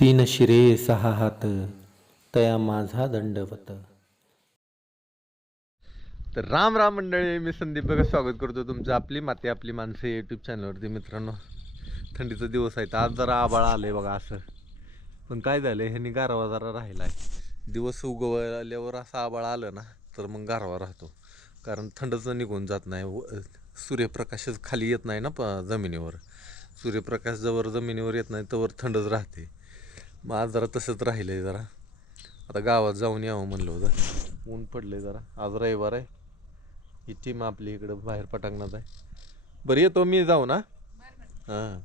तीन शिरे सहा हात तया माझा दंडवत. तर राम राम मंडळी मी संदीप बघा स्वागत करतो तुमचं आपली माती आपली माणसं यूट्यूब चॅनलवरती मित्रांनो थंडीचा दिवस आहे तर आज जरा आबाळ आलंय बघा असं. पण काय झालंय ह्यानी गारवा जरा राहिला आहे दिवस उगवल्यावर असं आबाळ आलं ना तर मग गारवा राहतो. कारण थंडचं निघून जात नाही. व- सूर्यप्रकाशच खाली येत नाही ना प जमिनीवर. सूर्यप्रकाश जवळ जमिनीवर येत नाही तवर थंडच राहते. मग आज जरा तसंच राहिलं आहे जरा. आता गावात जाऊन यावं म्हणलं होतं. ऊन पडलंय जरा. आज रविवार आहे. ही टीम आपली इकडं बाहेर पटांगणात आहे. बरं येतो मी जाऊ ना? हां.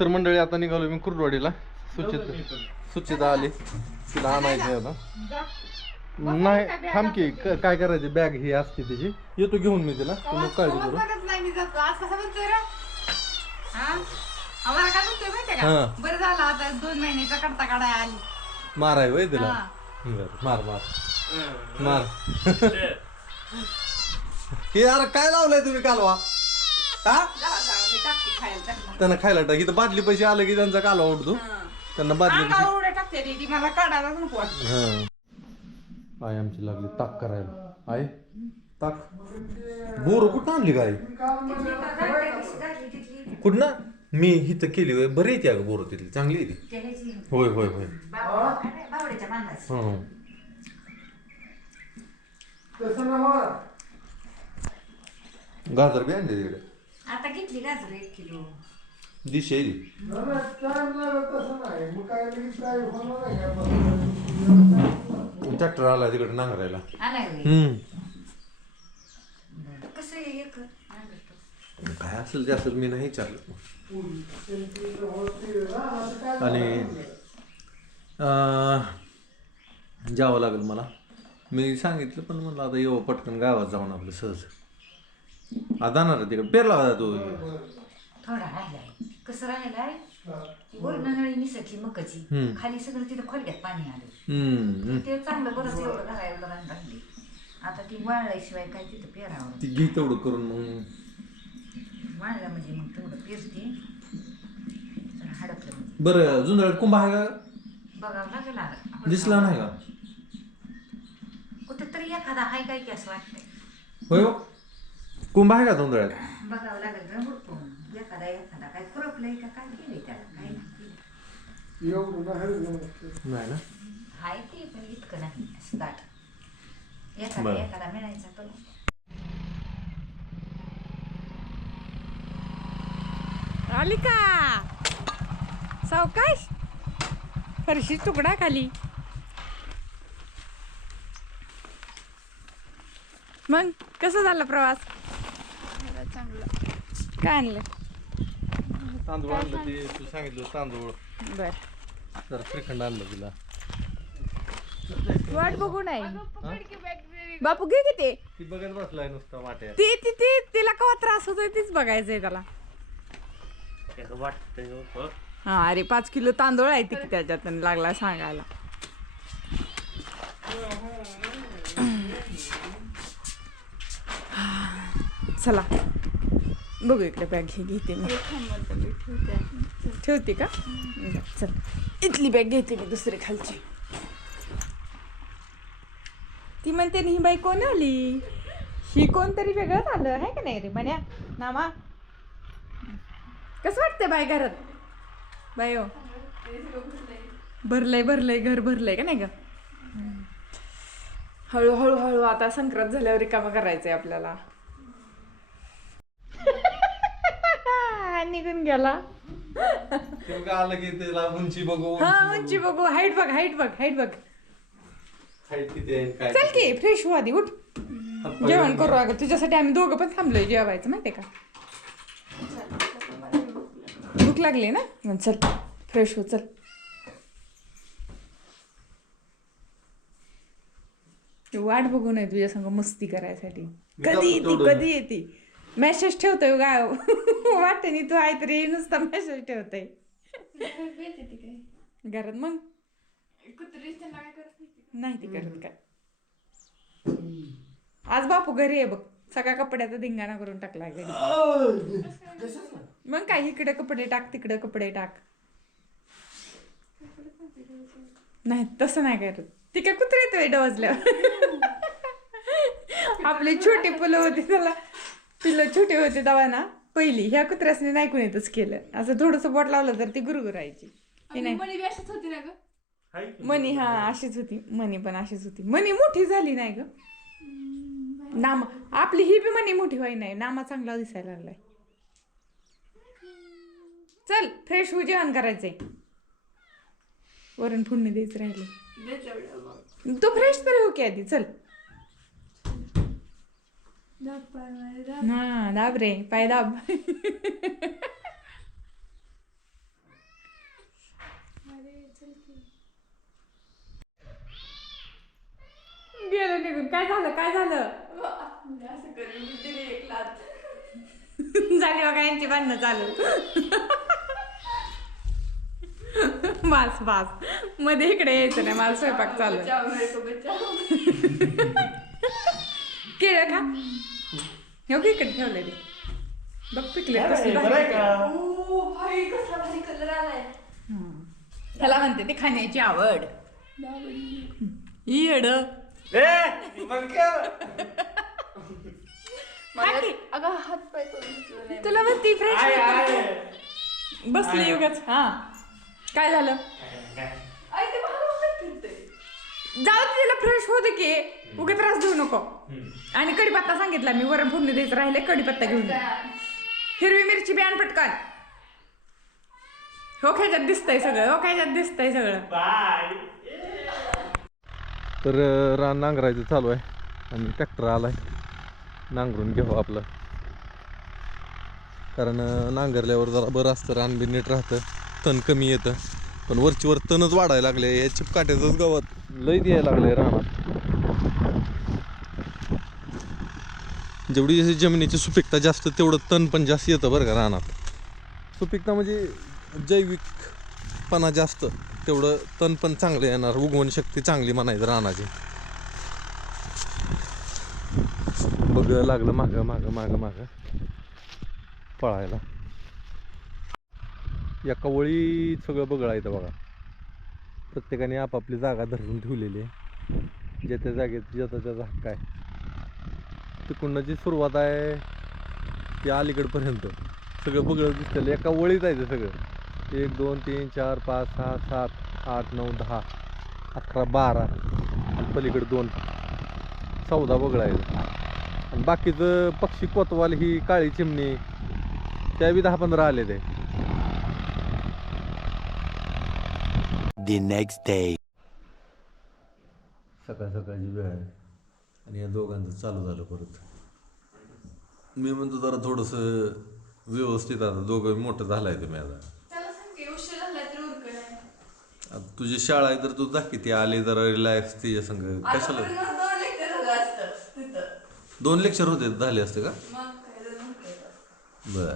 तर मंडळी आता निघालो मी कुर्डवाडीला. सुचित सुचिता आली. तिला आणायचं आता. नाही थांब की क- काय करायची? बॅग ही असते तिची. येतो घेऊन मी तिला. तुम्ही काळजी करू. हा आम्हाला काय म्हणतोय माहितीये हा. का बरं झालं आता दोन महिन्याचा करता काढाय आली. माराय वय तिला? हा. बरं, मार मार. मार. हे यार काय लावलंय तुम्ही कालवा? हा? जावा, जावा, मी टाकते खायला त्यांना. त्यांना खायला टाक. इथं बादली पैसे आले की त्यांचा कालवा उठतो हा. त्यांना बादली अंगावर उड्या टाकते ती, ती मला काढायलाच नको वाटत. हा. आई आमची लागली ताक करायला. आई ताक. बोर कुठं आणली काय कुठं ना मी हिथं केली होय. बरी येते अगं बोर तिथली. चांगली येते होय होय होय. हं. गाजर बी आणले तिकडे. आता घेतली गाजर एक किलो. दिश आहे ती. ट्रॅक्टर आला तिकडे नांगरायला. आलाय होय. हम्म. कसं आहे एक नांगरतो. काय असेल ते असेल मी नाही विचारलं. आणि अं, जावं लागेल मला. मी सांगितलं पण म्हणलं आता येऊ पटकन गावात जाऊन आपलं सहज. आता जाणार आहे तिकडे. पेरला होता तू. थोडा राहिलाय कसं राहिलाय वरण नळी निसटली मकाची. खाली सगळं तिथं खोलग्यात पाणी आलं. हम्म. ते चांगलं बरंच एवढं राहिली आता ती वाळल्याशिवाय काय तिथं पेरावं ती घे तेवढं करून मग वाळलं म्हणजे मग तेवढं पेरते. जरा हडपलं म्हणजे. बरं जुंदळ्यात कुंभ आहे का बघावं लागेल आता. दिसला नाही का? कुठेतरी एखादा हाय काय की असं वाटतंय. होय हो? कुंभ आहे का जुंदळ्यात बघावं लागेल हुडकून एखादा एखादा. काय खुरपलंय का? काय केलंय त्याला? काय केलं. नाही ना? हाय ते पण इतकं नाही. असं दाट एखादा बरं. एखादा मिळायचा पण आली का सावकाश! फरशी तुकडा खाली. मग कसं झालं प्रवास? काय आणलं? तांदूळ आणलं ते तू सांगितलं तांदूळ. बर. जरा श्रीखंड आणलं तिला. वाट बघू नाही बापू घे किती ती. बघत बसलाय नुसतं वाट्या ती ती ती तिला केव्हा त्रास होतोय तीच बघायचंय त्याला. हा अरे पाच किलो तांदूळ आहे ती त्याच्यात आणि लागला सांगायला. चला. बघू इकडे बॅग हे घेते मी. ठेवते. का? चल. इथली बॅग घेते मी दुसरी खालची. ती म्हणते ना, ही बाई कोण आली? ही कोणतरी वेगळंच आलं आहे का नाही रे? म्हण्या नामा कसं वाटतंय बाय घरात? बाय हो. भरलंय भरलंय घर भरलंय का नाही ग? हळूहळू हळू आता संक्रांत झाल्यावर रिकामा करायचंय आपल्याला. निघून गेला. आलं की त्याला उंची बघू हा उंची बघू. हाईट बघ हाईट बघ हाईट बघ. height किती आहे काय चल की फ्रेश हो आधी उठ जेवण करू अगं तुझ्यासाठी आम्ही दोघं पण थांबलोय जेवायचं माहितीये का? लागली ना? चल फ्रेश हो चल. वाट बघू नये तुझ्या संग मस्ती करायसाठी. कधी येते. कधी येते? मेसेज ठेवतोय गाव. वाटते तू आहे तरी नुसता मेसेज ठेवतोय. घरात मग? नाही ती करत काय? आज बापू घरी आहे बघ. सगळ्या कपड्याचा धिंगाणा करून टाकलाय घरी. मग काय इकडे कपडे टाक तिकडे कपडे टाक. नाही तसं नाही करत. ती काय कुत्रे येतोय डवजल्यावर आपली छोटी फुलं होती त्याला. पिल्लं छोटी होती तेव्हा ना पहिली. ह्या कुत्र्यासने नाही कुणीतच केलं. असं थोडंसं बोट लावलं तर ती गुरगुरायची मनी हा अशीच होती. मनी पण अशीच होती. मनी मोठी झाली नाही ग. नामा आपली ही बी मनी मोठी व्हाय नाही नामा चांगला दिसायला लागलाय. चल फ्रेश होऊ जेवण करायचंय. वरण फोडणी द्यायचं राहिले. तू फ्रेश तरी हो की आधी चल. हा दाब रे पाय दाब अरे चल की गेलं निघून. काय झालं? काय झालं? असं करून मी दिली एक लात झाली बघा यांची भांडणं चालू. बास बास. मध्ये इकडे यायचं नाही मला स्वयंपाक चालू को केळं खा हे बघ इकडे ठेवलंय ते. बघ पिकले का? ह्याला म्हणते ते खाण्याची आवड. येड मग? मला अगं हात पाय करून घेतलं नाही. तुला आहे, आहे. फ्रेश बसली युगच हा. काय झालं? आई ते भारी वाटत फिरतंय जाऊ दे तिला फ्रेश होते की. उगे त्रास देऊ नको. आणि कडीपत्ता सांगितला मी वरण फोडणी द्यायचं राहिले कडीपत्ता घेऊन ये. हिरवी मिरची बी आण पटकन. हो ख्याच्यात दिसतंय सगळं हो ख्याच्यात दिसतंय सगळं. बाय. तर रान नांगरायचं चालू आहे. आणि ट्रॅक्टर आलाय. नांगरून घेऊ आपलं. कारण नांगरल्यावर जरा बरं असतं. रान बी नीट राहतं. तण कमी येतं. पण वरची वर तणच वाढायला लागले. या चिपकाट्याचंच गवत लय द्यायला लागले रानात. जेवढी जशी जमिनीची सुपीकता जास्त तेवढं तण पण जास्त येतं बरं का रानात. सुपीकता म्हणजे जैविकपणा जास्त. तेवढं तण पण चांगलं येणार उगवण शक्ती चांगली म्हणायचं रानाची. बघ लागलं मागं मागं मागं मागं. पळायला. एका वळी सगळं बघायचं बघा. प्रत्येकाने आपापली जागा धरून ठेवलेली आहे. ज्या त्या जागेत ज्याचा त्याचा हक्क आहे. तिकडनं जी सुरुवात आहे ती अलीकडपर्यंत. सगळं बघत दिसतं एका वळीत आहे ते सगळं. एक दोन तीन चार पाच सहा सात आठ नऊ दहा अकरा बारा. आणि पलीकडे दोन. चौदा बगळा आहे आणि बाकीचं पक्षी कोतवाल ही काळी चिमणी. त्या बी दहा पंधरा आले ते. Next day. सकाळ सकाळची वेळ आहे. आणि या दोघांचं चालू झालं परत. मी म्हणतो जरा थोडंसं व्यवस्थित आता. दोघं मोठं झालाय तुम्ही आता त्याला सांग की उशीर झाला तर उरकं नाही आता तुझी शाळा आहे तर तू जा की ती आली जरा रिलॅक्स तिच्या संग. कशाला? दोन लेक्चर झालं असतं तिथं. दोन लेक्चर होते झाले असते का? मग काय जर म्हटलं बर.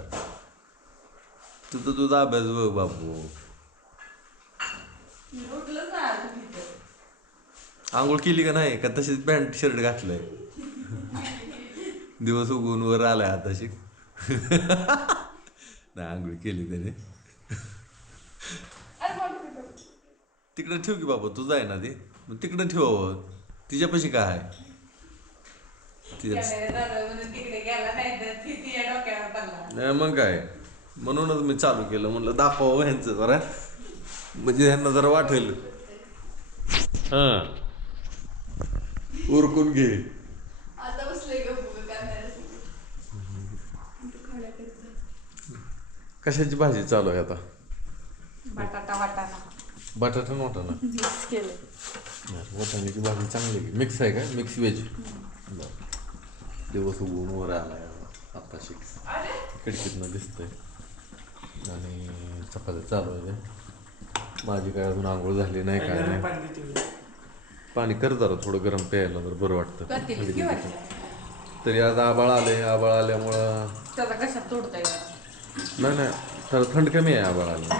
तुझं तुझा अभ्यास बघ बापू. मी उठलंच नाही आता तिथं. आंघोळ केली का नाही? का तशीच पॅन्ट शर्ट घातलंय? दिवस उगवून वर आलाय आताशी नाही आंघोळ केली त्याने? तिकडे ठेव की बाबा तुझं आहे ना ते मग तिकडे ठेवावं तिच्यापाशी काय आहे? तिच्या मग काय? म्हणूनच मी चालू केलं. म्हणलं दाखवावं ह्यांचं जरा. म्हणजे ह्यांना जरा वाटेल. हां. उरकून घे. कशाची भाजी चालू आहे आता? बटाटा वाटाणा. बटाटा नव्हता ना? मिक्स केलं बरं, वाटाण्याची भाजी चांगली आहे. मिक्स आहे का? मिक्स व्हेज बरं. दिवस उगवून वर आलाय. आता शिक. खिडकीतनं दिसतंय. आणि चपात्या चालू आहे माझी काय अजून आंघोळ झाली नाही काय नाही. पाणी कर जरा थोडं गरम प्यायला तर बरं वाटतं. तरी आज आबाळ आले आबाळ आल्यामुळं नाही नाही. तर थंड कमी आहे आबाळ आलं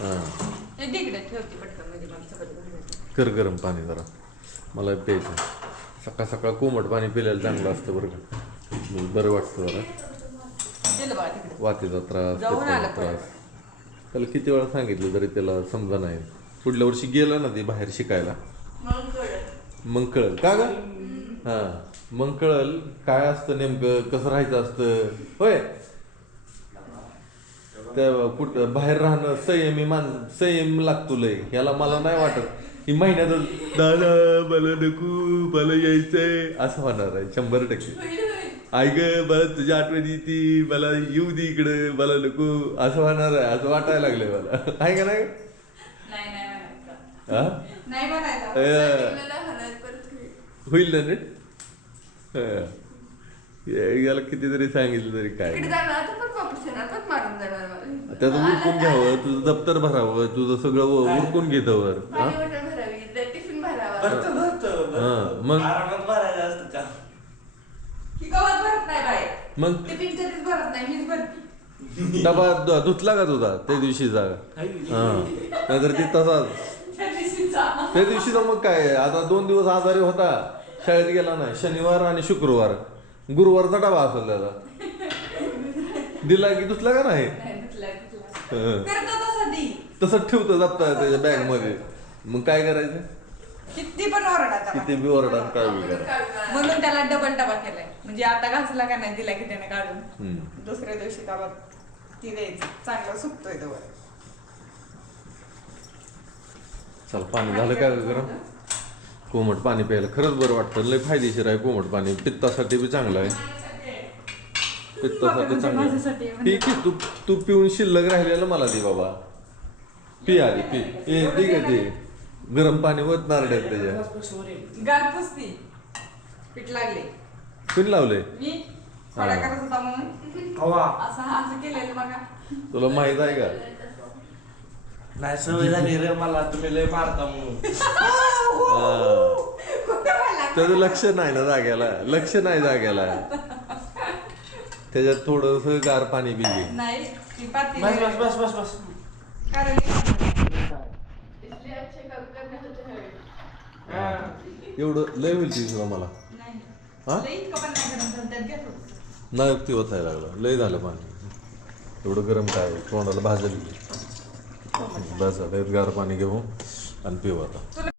हां. तिकडे ठेवते पटकन म्हणजे मला सगळं घालायचं. कर गरम पाणी जरा. मला प्यायचं सकाळ सकाळ कोमट पाणी पिल्याला चांगलं असतं बरं का. बरं वाटतं जरा. दिलं बघा तिकडे. वातीचा त्रास जाऊन त्रास. त्याला किती वेळा सांगितलं तरी त्याला समजा नाही. पुढल्या वर्षी गेलं ना ते बाहेर शिकायला. मग कळल. का ग? हा. मग कळल. काय असतं नेमकं? कसं राहायचं असतं? होय? कुठं बाहेर राहणं संयमी मान संयम लागतो लय. याला मला नाही वाटत ही महिन्यातच दादा मला नको मला यायचंय. असं होणार आहे शंभर टक्के. ग मला तुझी आठवण येते मला येऊ दे इकडं मला नको. असं होणार आहे असं वाटायला लागलंय मला. आहे का नाही? हा होईल. ना नीट? याला कितीतरी सांगितलं तरी काय? इकडे जाणार तर पण वापस येणार पण मारून जाणार मला त्याचं उरकून घ्यावं तुझं दप्तर भरावं तुझं सगळं उरकून घेतवर पाणी बॉटल भरावी तर टिफिन भरावा. भरतो भरतो हा, मग? आरामात भरायचं असतं का? की गवत भरत नाही बाहेर. मग? टिफिन कधीच भरत नाही मीच भरते. डबा धु- धुतला का तुझा त्या दिवशी जागा हा. नाहीतर ती तसाच. त्या दिवशीचा त्या दिवशीचा मग काय आता दोन दिवस आजारी होता शाळेत गेला नाही शनिवार आणि शुक्रवार. गुरुवारचा डबा असेल त्याचा. दिला की धुतला का नाही. हं. तसा ठेवतं जपता त्याच्या बॅगमध्ये. मग काय करायचं? किती पण ओरडा त्याला. किती बी ओरडा काय बी करा. म्हणून त्याला डबल डबा केलाय. म्हणजे आता घासला का नाही दिला की त्याने काढून. हम्म. दुसऱ्या दिवशी डबा ती द्यायची. चांगला सुकतोय तो चल पाणी झालं का ग गरम? कोमट पाणी प्यायला खरंच बरं वाटतं. लय फायदेशीर आहे कोमट पाणी. पित्तासाठी बी चांगलं आहे. पित्तासाठी चांगलं. पी की तू तू पिऊन शिल्लक राहिलेलं मला दे बाबा. पी आधी पी. ए ठीक आहे ते गरम पाणी होत नारड्यात त्याच्या. गार पुसती पीठ लागले. पिन लावलंय मी थोडा करत होता म्हणून. कवा असं असं केलेलं बघा. तुला माहीत आहे का? नाही सवय झाली रे मला तुम्ही लय मारता म्हणून. हा. कुठं मला त्याचं लक्ष नाही ना जाग्याला. लक्ष नाही जाग्याला. त्याच्यात थोडस गार पाणी बी घे. नाही ती पाती बस बस बस बस बस. कारण होते हैं हा. एवढं लय होईल ती तुला मला. नाही. हा? नाही गरम झालं, त्यात घेतो नाही ती होतायला लागलं. लय झालं पाणी. एवढं गरम काय? तोंडाला भाजली. बस आता यात गार पाणी घेऊ आणि पिऊ आता.